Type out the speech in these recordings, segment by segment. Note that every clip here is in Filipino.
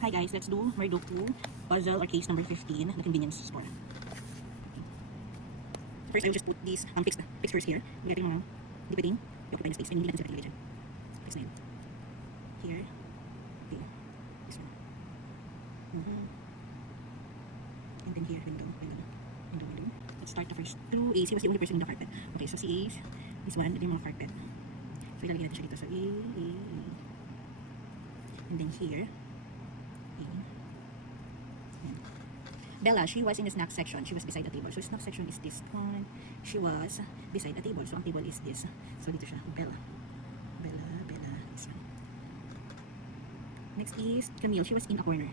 Hi guys, let's do Merdoku puzzle or case number 15 na convenience store. Okay. First, I will just put these fixtures here. Hindi natin mga, hindi pwedeng i-occupy na space. Hindi natin sila dyan. Fix na yun. Here. Okay. This one. And then here, window. Let's start the first two A's. He was the only person in the carpet. Okay, so si A's, this one, ito yung mga carpet. So ilalagay natin siya dito. So A. And then here. Bella, she was in the snack section. She was beside the table. So snack section is this one. She was beside the table. So ang table is this. So dito siya. Bella. This one. Next is Camille. She was in a corner.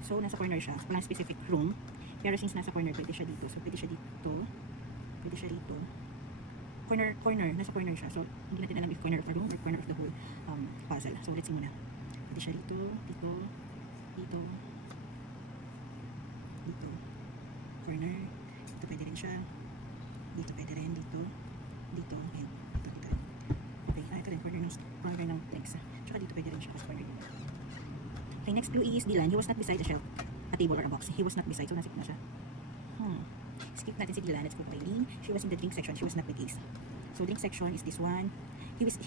So nasa corner siya. Walang specific room. Pero since nasa corner, pwede siya dito. So pwede siya dito. Pwede siya dito. Corner. Nasa corner siya. So hindi natin alam if corner of the room or corner of the whole puzzle. So let's see muna. Pwede siya dito. Dito. Corner, dito pwede rin siya, dito pwede rin, dito, and dito rin. Okay, ito rin, corner ng legs, tsaka dito pwede rin siya, corner dito. Okay, next clue is Dylan. He was not beside a shelf, a table or a box. He was not beside, so nasip na siya. Skip natin si Dylan. Let's go to Eileen. She was in the drink section. She was not with Ace. So drink section is this one. She was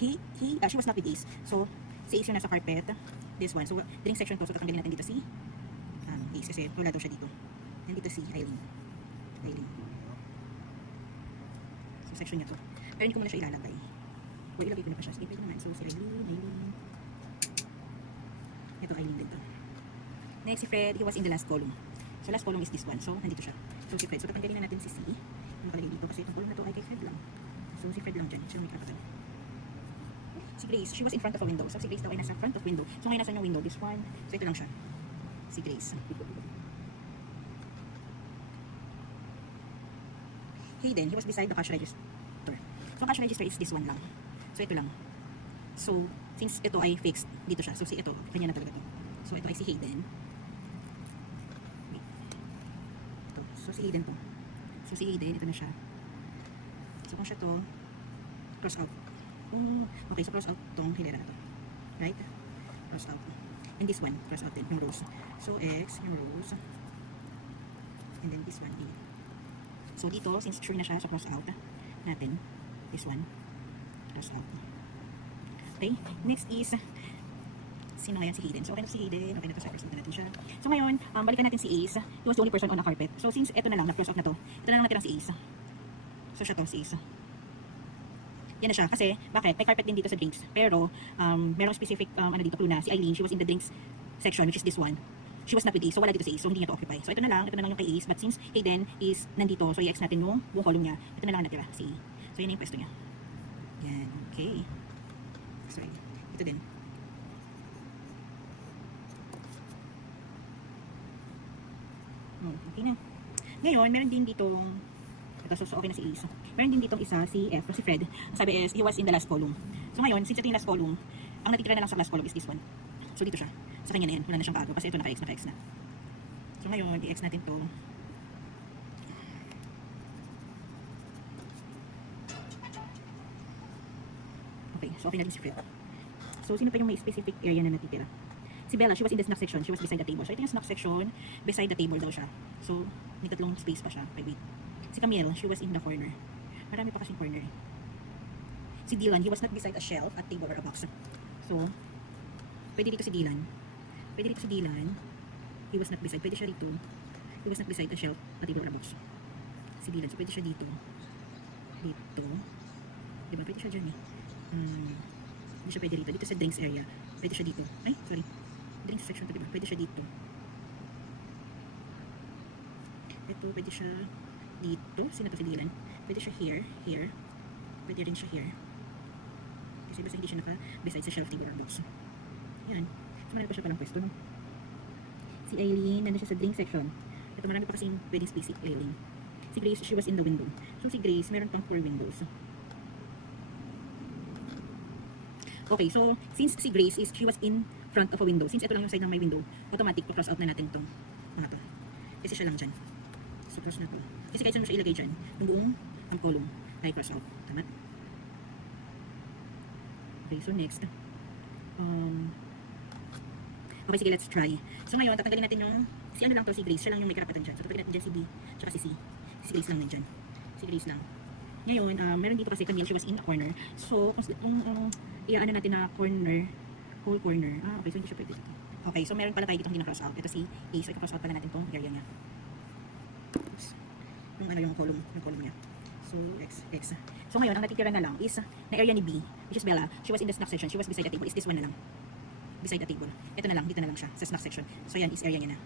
not with Ace. So si Ace yung nasa carpet, this one. So drink section to, so tatanggalin natin dito si Ace kasi wala daw siya dito. Nandito si Eileen. So, section niya to. Pero hindi ko muna siya ilalagay. O, ilagay ko na pa siya. Sige, naman. So, si Eileen. Ito, Eileen din to. Next, si Fred. He was in the last column. So, last column is this one. So, nandito siya. So, si Fred. So, tatanggalin na natin si C. Yung nakalagay dito. Kasi itong column na to ay kay Fred lang. So, si Fred lang dyan. Siya may karapatan. Si Grace. She was in front of a window. So, si Grace daw ay nasa front of window. So, ngayon nasa yung window. This one. So, ito lang siya. Si Grace. Hayden, he was beside the cash register. So, cash register is this one lang. So, ito lang. So, since ito ay fixed, dito siya. So, si ito, kanya na talaga dito. So, ito ay si Hayden. Wait. Ito. So, si Hayden to. So, si Hayden, ito na siya. So, kung siya to, cross out. Okay, so cross out tong hilera na to. Right? Cross out. And this one, cross out din, yung rows. So, X, yung rows. And then this one, A. So, dito, since sure na siya, so cross out natin. This one. Cross out. Okay. Next is, sino ngayon? Si Hayden. So, okay na si Hayden. Okay na to, so cross out natin siya. So, ngayon, balikan natin si Ace. He was the only person on the carpet. So, since ito na lang, na-cross out na to, ito na lang natin ang si Ace. So, siya to, si Ace. Yan na siya. Kasi, bakit? May carpet din dito sa drinks. Pero, merong specific, dito, clue na. Si Eileen, she was in the drinks section, which is this one. She was not with Ace, so wala dito si Ace, so hindi niya to occupy. So ito na lang yung kay Ace, but since Hayden is nandito, so i-X natin yung buong column niya. Ito na lang natira, si A. So yun na yung pwesto niya. Yan, okay. Sorry, ito din. Okay na. Ngayon, meron din ditong, ito, so okay na si Ace. Meron din ditong isa, si F, si Fred. Sabi is, he was in the last column. So ngayon, since ito yung last column, ang natitira na lang sa last column is this one. So dito siya. Sa kanya na yan. Wala na siyang bago. Kasi ito naka-X na. So ngayon, i-X natin to. Okay. So okay natin si Fred. So sino pa yung may specific area na natitira? Si Bella, she was in the snack section. She was beside the table. So ito yung snack section. Beside the table daw siya. So may tatlong space pa siya. Okay, wait. Si Camille, she was in the corner. Marami pa kasing corner. Si Dylan, he was not beside a shelf, a table, or a box. So, pwede dito si Dylan. He was not beside. Pwede siya dito. He was not beside a shelf, a table, or a box. Si Dylan. So, pwede siya dito. Diba? Pwede siya dyan eh. Hindi siya pwede dito. Dito sa drinks area. Pwede siya dito. Ay, sorry. Drinks section to, diba? Pwede siya dito. Ito, pwede siya dito. Sino to si Dylan? Pwede siya here. Pwede rin siya here. Kasi basta hindi siya beside sa shelf, table, or box. Yan. So, marami pa siya palang pwesto, no? Si Eileen, nandun siya sa drink section. Ito, marami pa kasing pwedeng space si Eileen. Si Grace, she was in the window. So, si Grace, meron pang 4 windows. Okay, so, since si Grace she was in front of a window, since ito lang yung side ng may window, automatic cross out na natin itong mga to. Kasi siya lang dyan. So, cross na to. Kasi kahit saan mo siya ilagay dyan, yung buong ang column ay cross out. Tama? Okay, so next. Okay, sige, let's try. So ngayon, tatanggalin natin yung, si ano lang to, si Grace. Siya lang yung may karapatan dyan. So tatanggalin natin dyan si B, tsaka si C. Si Grace lang din dyan. Si Grace lang. Ngayon, meron dito kasi Camille, she was in a corner. So, kung iaano natin na corner, whole corner. Okay, so hindi siya pwede dito. Okay, so meron pala tayo dito hindi na-cross out. Ito si A, so i-cross out pala natin tong area niya. Oops. Yung column niya. So, X. So ngayon, ang natitira na lang is na area ni B, which is Bella. She was in the snack section. She was beside the table. Is this one na lang. Beside the table. Ito na lang, dito na lang siya, sa snack section. So yan is area niya na.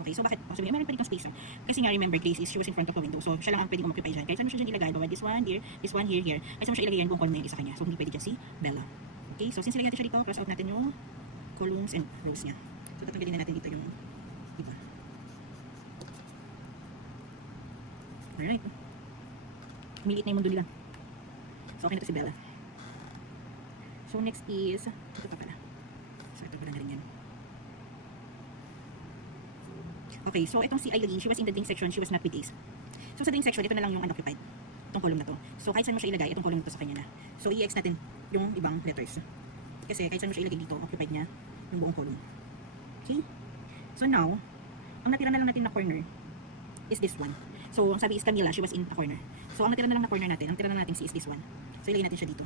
Okay, so bakit? So meron pa ditong space. Kasi nga remember, Grace is she was in front of the window. So siya lang ang pwedeng umoccupy dyan. Kahit saan mo siya dyan ilagay, bawa this one here, this one here. Kahit saan mo siya ilagay yan kung column na yung isa kanya. So hindi pwede dyan si Bella. Okay, so since ilagay natin siya dito, cross out natin yung columns and rows niya. So tatanggalin na natin dito yung iba. Alright. Umilit na yung mundo nila. So okay na to si Bella. So next is, ito pa pala. So ito pala na rin yan. Okay, so itong si Eileen, she was in the drink section, she was not with Ace. So sa drink section, ito na lang yung unoccupied. Itong column na to. So kahit saan mo siya ilagay, itong column na to sa kanya na. So i-X natin yung ibang letters. Kasi kahit saan mo siya ilagay dito, occupied niya yung buong column. Okay? So now, ang natira na lang natin na corner is this one. So ang sabi is Camila, she was in a corner. So ang natira na lang na corner natin, ang natira na natin si is this one. So ilagay natin siya dito.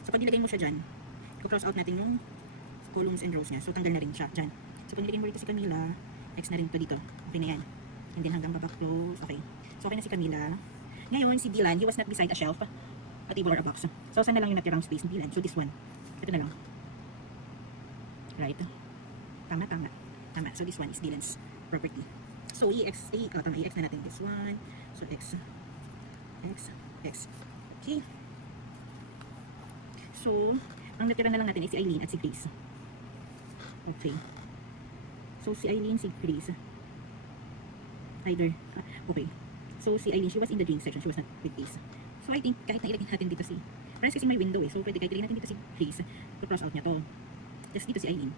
So pag nilagay mo siya dyan, i-cross out natin yung columns and rows niya. So tanggal na rin siya dyan. So pag nilagay mo rito si Camila, X na rin ito dito. Okay na yan. And then hanggang baba close. Okay. So okay na si Camila. Ngayon si Dylan, he was not beside a shelf, a table or a box. So saan na lang yung natirang space ni Dylan? So this one. Ito na lang. Right. Tama. So this one is Dylan's property. So i-X na natin this one. So X. Okay. So, ang natira na lang natin ay si Eileen at si Grace. Okay. So, si Eileen, si Grace. Okay. So, si Eileen, she was in the drink section. She was not with Grace. So, I think, kahit nailagay natin dito si... Parang kasi may window eh. So, pwede kahit ilagay natin dito si Grace. So, cross out niya to. Tapos dito si Eileen.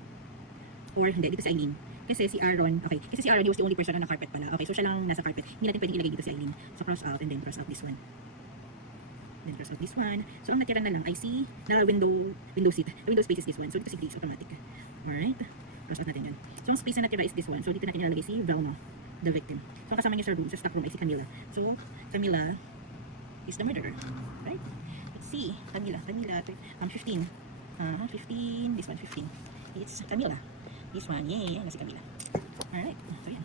Or, hindi, dito si Eileen. Kasi si Aaron, okay. Kasi si Aaron, he was the only person on the carpet pala. Okay, so siya lang nasa carpet. Hindi natin pwedeng ilagay dito si Eileen. So, cross out and then cross out this one. Then cross out this one. So, ang natira na lang ay si window seat. The window space is this one. So, dito si Grace, automatic. Alright. Cross out natin yun. So, ang space na natira is this one. So, dito natin ilalagay si Velma, the victim. So, kasama niya sa room, sa stock room ay si Camila. So, Camila is the murderer. Right? Let's see. Camila. 15. 15. This one, 15. It's Camila. This one, yay. Yan na si Camila. Alright. So, yan.